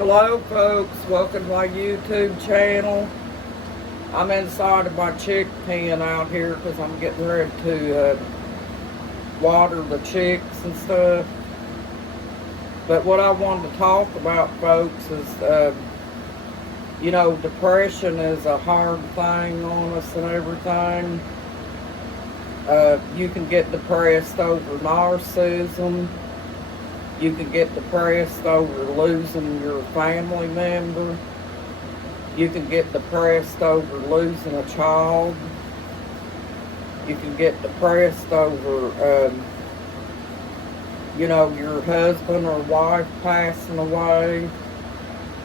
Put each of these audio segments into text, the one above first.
Hello folks, welcome to my YouTube channel. I'm inside of my chick pen out here because I'm getting ready to water the chicks and stuff. But what I wanted to talk about, folks, is depression is a hard thing on us and everything. You can get depressed over narcissism. You can get depressed over losing your family member. You can get depressed over losing a child. You can get depressed over, your husband or wife passing away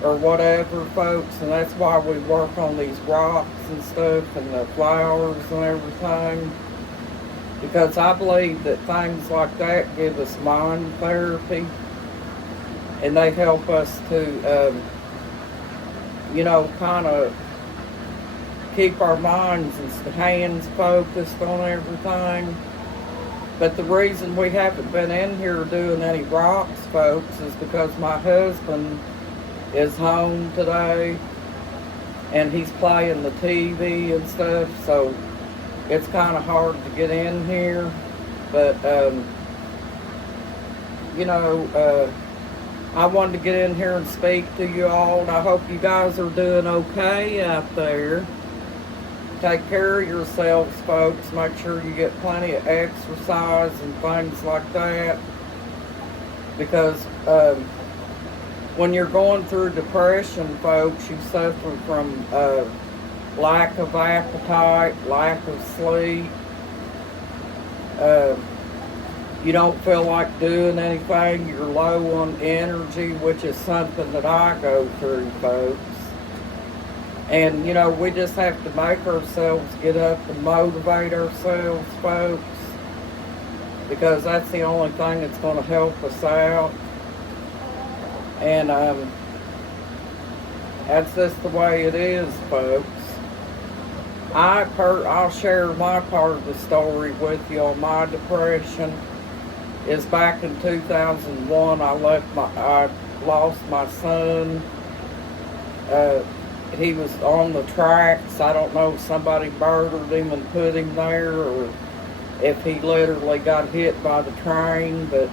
or whatever, folks. And that's why we work on these rocks and stuff and the flowers and everything. Because I believe that things like that give us mind therapy, and they help us to, kind of keep our minds and hands focused on everything. But the reason we haven't been in here doing any rocks, folks, is because my husband is home today, and he's playing the TV and stuff, so it's kind of hard to get in here, but, I wanted to get in here and speak to you all, and I hope you guys are doing okay out there. Take care of yourselves, folks. Make sure you get plenty of exercise and things like that, because when you're going through depression, folks, you suffer from lack of appetite, lack of sleep. You don't feel like doing anything. You're low on energy, which is something that I go through, folks. And, we just have to make ourselves get up and motivate ourselves, folks, because that's the only thing that's going to help us out. And that's just the way it is, folks. I'll share my part of the story with you on my depression. Is back in 2001, I lost my son. He was on the tracks. I don't know if somebody murdered him and put him there, or if he literally got hit by the train, but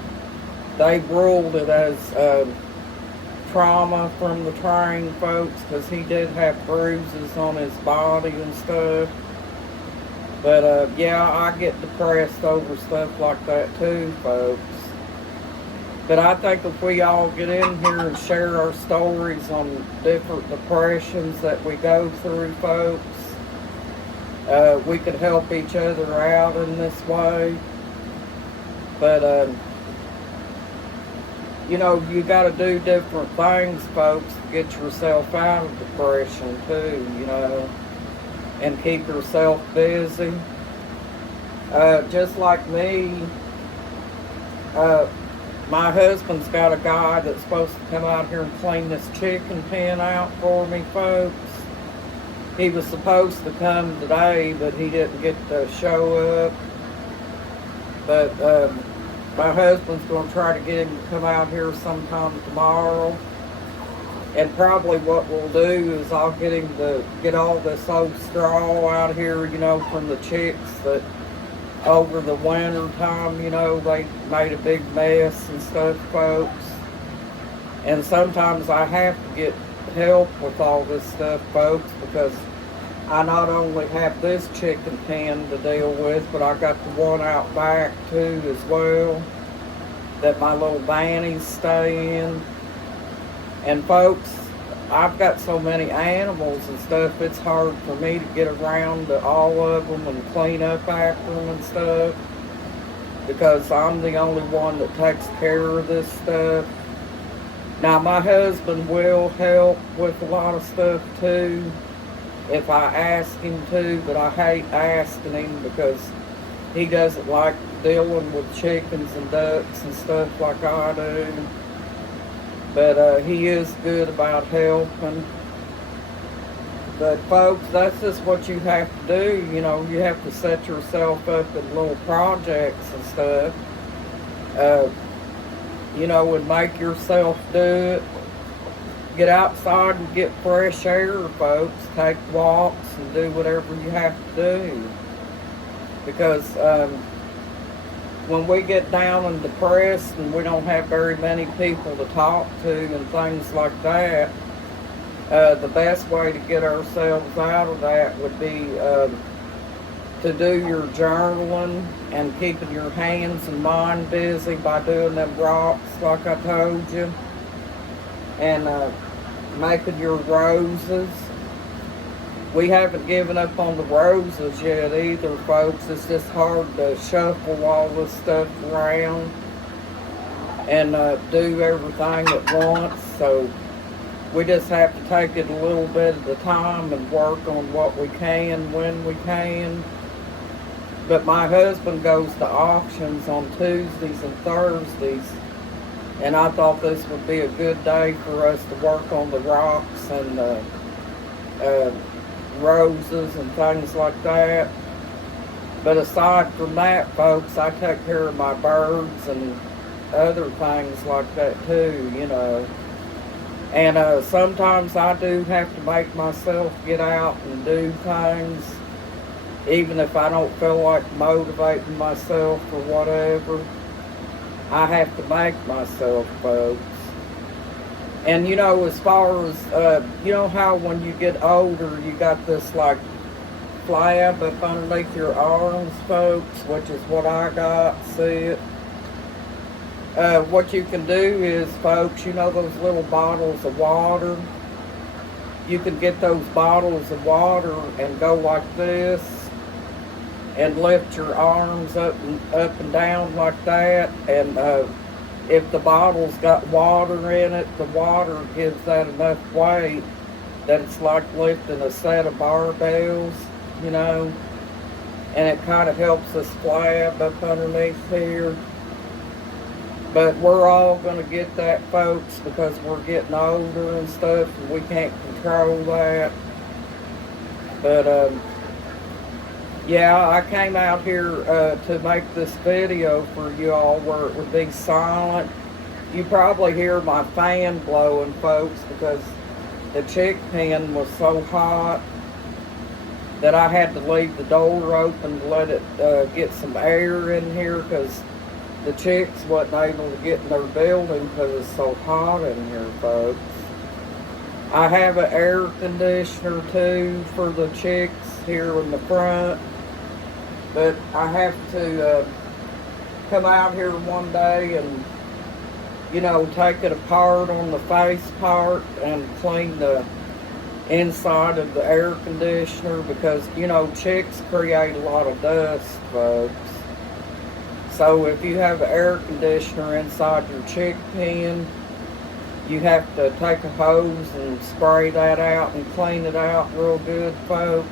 they ruled it as trauma from the train, folks, because he did have bruises on his body and stuff. But I get depressed over stuff like that too, folks. But I think if we all get in here and share our stories on different depressions that we go through, folks, we could help each other out in this way. But you got to do different things, folks, to get yourself out of depression too, and keep yourself busy. Just like me, my husband's got a guy that's supposed to come out here and clean this chicken pen out for me, folks. He was supposed to come today, but he didn't get to show up. But my husband's going to try to get him to come out here sometime tomorrow. And probably what we'll do is I'll get him to get all this old straw out here, from the chicks that over the winter time, they made a big mess and stuff, folks. And sometimes I have to get help with all this stuff, folks, because I not only have this chicken pen to deal with, but I got the one out back too as well, that my little bannies stay in. And folks, I've got so many animals and stuff, it's hard for me to get around to all of them and clean up after them and stuff, because I'm the only one that takes care of this stuff. Now, my husband will help with a lot of stuff too, if I ask him to, but I hate asking him because he doesn't like dealing with chickens and ducks and stuff like I do. But he is good about helping. But folks, that's just what you have to do. You have to set yourself up in little projects and stuff. And make yourself do it. get outside and get fresh air, folks. Take walks and do whatever you have to do. Because when we get down and depressed and we don't have very many people to talk to and things like that, the best way to get ourselves out of that would be to do your journaling and keeping your hands and mind busy by doing them rocks like I told you, and making your roses. We haven't given up on the roses yet either, folks. It's just hard to shuffle all this stuff around and do everything at once. So we just have to take it a little bit at a time and work on what we can when we can. But my husband goes to auctions on Tuesdays and Thursdays, and I thought this would be a good day for us to work on the rocks and the roses and things like that. But aside from that, folks, I take care of my birds and other things like that too, you know. And sometimes I do have to make myself get out and do things, even if I don't feel like motivating myself or whatever. I have to make myself, folks. And you know, as far as, you know how when you get older, you got this like flab up underneath your arms, folks, which is what I got, see it? What you can do is, folks, you know those little bottles of water? You can get those bottles of water and go like this and lift your arms up and down like that, and if the bottle's got water in it, the water gives that enough weight that it's like lifting a set of barbells, you know, and it kind of helps us flab up underneath here. But we're all going to get that, folks, because we're getting older and stuff, and we can't control that. But yeah, I came out here to make this video for you all where it would be silent. You probably hear my fan blowing, folks, because the chick pen was so hot that I had to leave the door open to let it get some air in here, because the chicks wasn't able to get in their building because it's so hot in here, folks. I have an air conditioner too for the chicks here in the front. But I have to come out here one day and, you know, take it apart on the face part and clean the inside of the air conditioner, because, you know, chicks create a lot of dust, folks. So if you have an air conditioner inside your chick pen, you have to take a hose and spray that out and clean it out real good, folks.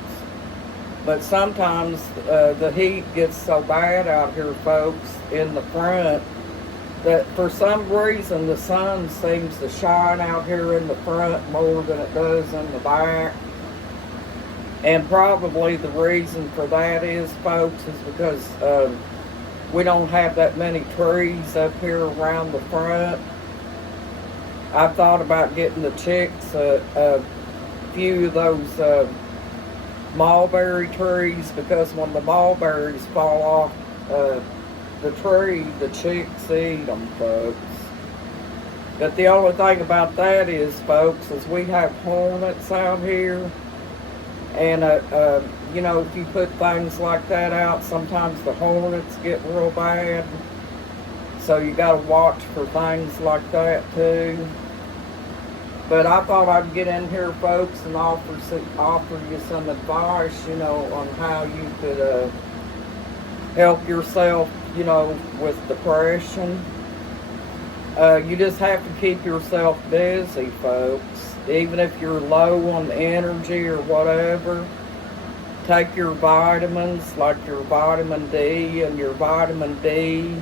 But sometimes the heat gets so bad out here, folks, in the front, that for some reason the sun seems to shine out here in the front more than it does in the back. And probably the reason for that is, folks, is because we don't have that many trees up here around the front. I've thought about getting the chicks a few of those mulberry trees, because when the mulberries fall off the tree, the chicks eat them, folks. But the only thing about that is, folks, is we have hornets out here, and you know, if you put things like that out, sometimes the hornets get real bad. So you got to watch for things like that too. But I thought I'd get in here, folks, and offer you some advice, you know, on how you could help yourself, you know, with depression. You just have to keep yourself busy, folks. Even if you're low on energy or whatever, take your vitamins, like your vitamin D and your vitamin D.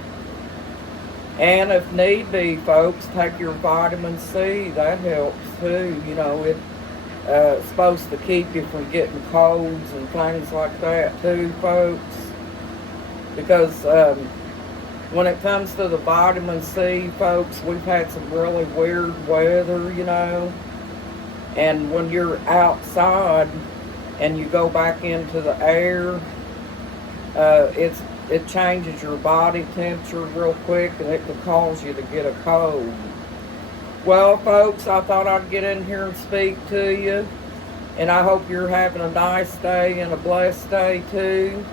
And if need be, folks, take your vitamin C. That helps too. You know, it's supposed to keep you from getting colds and things like that too, folks. Because when it comes to the vitamin C, folks, we've had some really weird weather, you know. And when you're outside and you go back into the air, it changes your body temperature real quick, and it could cause you to get a cold. Well, folks, I thought I'd get in here and speak to you, and I hope you're having a nice day and a blessed day too.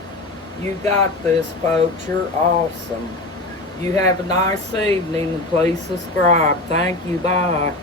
You got this, folks. You're awesome. You have a nice evening, and please subscribe. Thank you. Bye.